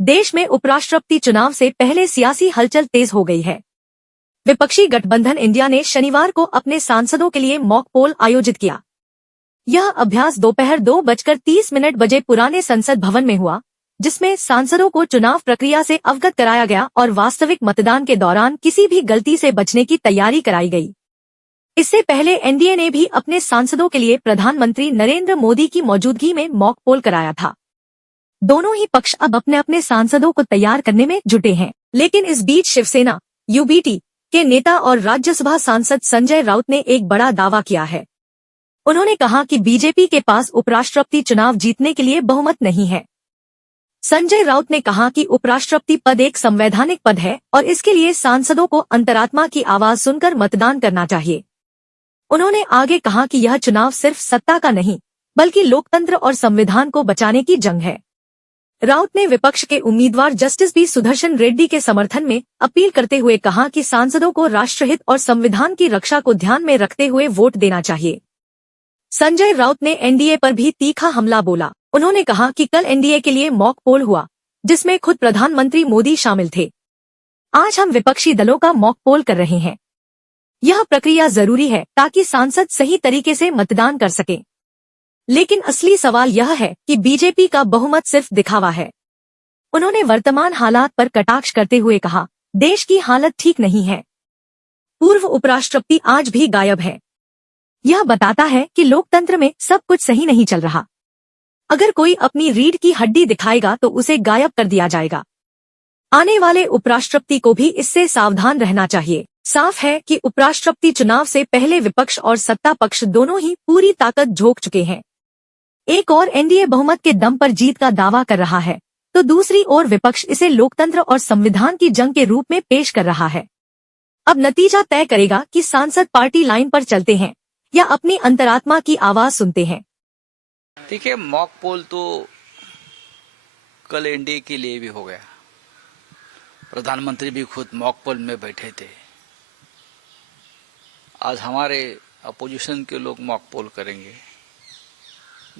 देश में उपराष्ट्रपति चुनाव से पहले सियासी हलचल तेज हो गई है। विपक्षी गठबंधन इंडिया ने शनिवार को अपने सांसदों के लिए मॉक पोल आयोजित किया। यह अभ्यास दोपहर 2:30 बजे पुराने संसद भवन में हुआ, जिसमें सांसदों को चुनाव प्रक्रिया से अवगत कराया गया और वास्तविक मतदान के दौरान किसी भी गलती से बचने की तैयारी कराई गई। इससे पहले एनडीए ने भी अपने सांसदों के लिए प्रधानमंत्री नरेंद्र मोदी की मौजूदगी में मॉक पोल कराया था। दोनों ही पक्ष अब अपने अपने सांसदों को तैयार करने में जुटे हैं, लेकिन इस बीच शिवसेना यूबीटी के नेता और राज्यसभा सांसद संजय राउत ने एक बड़ा दावा किया है। उन्होंने कहा कि बीजेपी के पास उपराष्ट्रपति चुनाव जीतने के लिए बहुमत नहीं है। संजय राउत ने कहा कि उपराष्ट्रपति पद एक संवैधानिक पद है और इसके लिए सांसदों को अंतरात्मा की आवाज सुनकर मतदान करना चाहिए। उन्होंने आगे कहा कि यह चुनाव सिर्फ सत्ता का नहीं, बल्कि लोकतंत्र और संविधान को बचाने की जंग है। राउत ने विपक्ष के उम्मीदवार जस्टिस बी सुदर्शन रेड्डी के समर्थन में अपील करते हुए कहा कि सांसदों को राष्ट्रहित और संविधान की रक्षा को ध्यान में रखते हुए वोट देना चाहिए। संजय राउत ने एनडीए पर भी तीखा हमला बोला। उन्होंने कहा कि कल एनडीए के लिए मॉक पोल हुआ, जिसमें खुद प्रधानमंत्री मोदी शामिल थे। आज हम विपक्षी दलों का मॉक पोल कर रहे हैं। यह प्रक्रिया जरूरी है ताकि सांसद सही तरीके से मतदान कर सकें। लेकिन असली सवाल यह है कि बीजेपी का बहुमत सिर्फ दिखावा है। उन्होंने वर्तमान हालात पर कटाक्ष करते हुए कहा, देश की हालत ठीक नहीं है। पूर्व उपराष्ट्रपति आज भी गायब है। यह बताता है कि लोकतंत्र में सब कुछ सही नहीं चल रहा। अगर कोई अपनी रीढ़ की हड्डी दिखाएगा तो उसे गायब कर दिया जाएगा। आने वाले उपराष्ट्रपति को भी इससे सावधान रहना चाहिए। साफ है कि उपराष्ट्रपति चुनाव से पहले विपक्ष और सत्ता पक्ष दोनों ही पूरी ताकत झोंक चुके हैं। एक और एनडीए बहुमत के दम पर जीत का दावा कर रहा है, तो दूसरी ओर विपक्ष इसे लोकतंत्र और संविधान की जंग के रूप में पेश कर रहा है। अब नतीजा तय करेगा कि सांसद पार्टी लाइन पर चलते हैं या अपनी अंतरात्मा की आवाज सुनते हैं। देखिए, मॉक पोल तो कल एनडीए के लिए भी हो गया। प्रधानमंत्री भी खुद मॉक पोल में बैठे थे। आज हमारे अपोजिशन के लोग मॉक पोल करेंगे।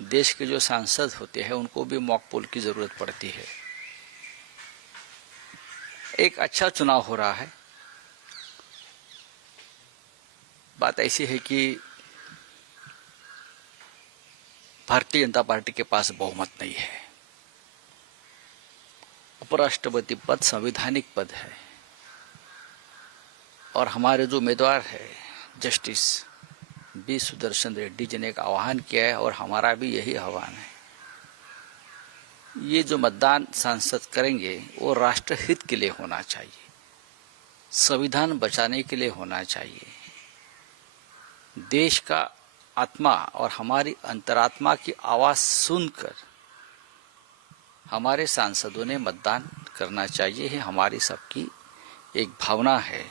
देश के जो सांसद होते हैं उनको भी मॉक पोल की जरूरत पड़ती है। एक अच्छा चुनाव हो रहा है। बात ऐसी है कि भारतीय जनता पार्टी के पास बहुमत नहीं है। उपराष्ट्रपति पद संवैधानिक पद है और हमारे जो उम्मीदवार है जस्टिस बी सुदर्शन रेड्डी जी ने एक आह्वान किया है और हमारा भी यही आह्वान है। ये जो मतदान सांसद करेंगे वो राष्ट्रहित के लिए होना चाहिए, संविधान बचाने के लिए होना चाहिए। देश का आत्मा और हमारी अंतरात्मा की आवाज सुनकर हमारे सांसदों ने मतदान करना चाहिए है हमारी सबकी एक भावना है।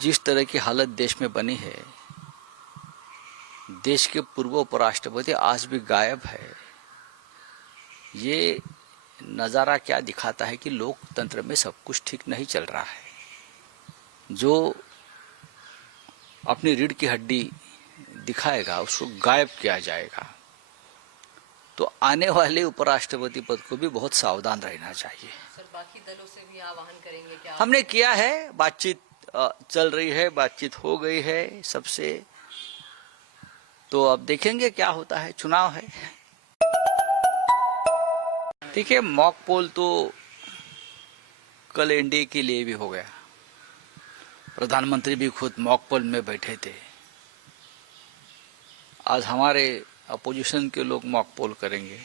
जिस तरह की हालत देश में बनी है, देश के पूर्व उपराष्ट्रपति आज भी गायब है। ये नज़ारा क्या दिखाता है कि लोकतंत्र में सब कुछ ठीक नहीं चल रहा है। जो अपनी रीढ़ की हड्डी दिखाएगा उसको गायब किया जाएगा। तो आने वाले उपराष्ट्रपति पद को भी बहुत सावधान रहना चाहिए। सर, बाकी दलों से भी आह्वान करेंगे क्या? हमने किया है, बातचीत चल रही है, बातचीत हो गई है सबसे। तो अब देखेंगे क्या होता है, चुनाव है। देखिए, मॉक पोल तो कल एनडीए के लिए भी हो गया। प्रधानमंत्री भी खुद मॉक पोल में बैठे थे। आज हमारे अपोजिशन के लोग मॉक पोल करेंगे।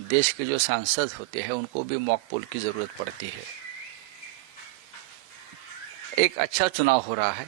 देश के जो सांसद होते हैं उनको भी मॉक पोल की जरूरत पड़ती है। एक अच्छा चुनाव हो रहा है।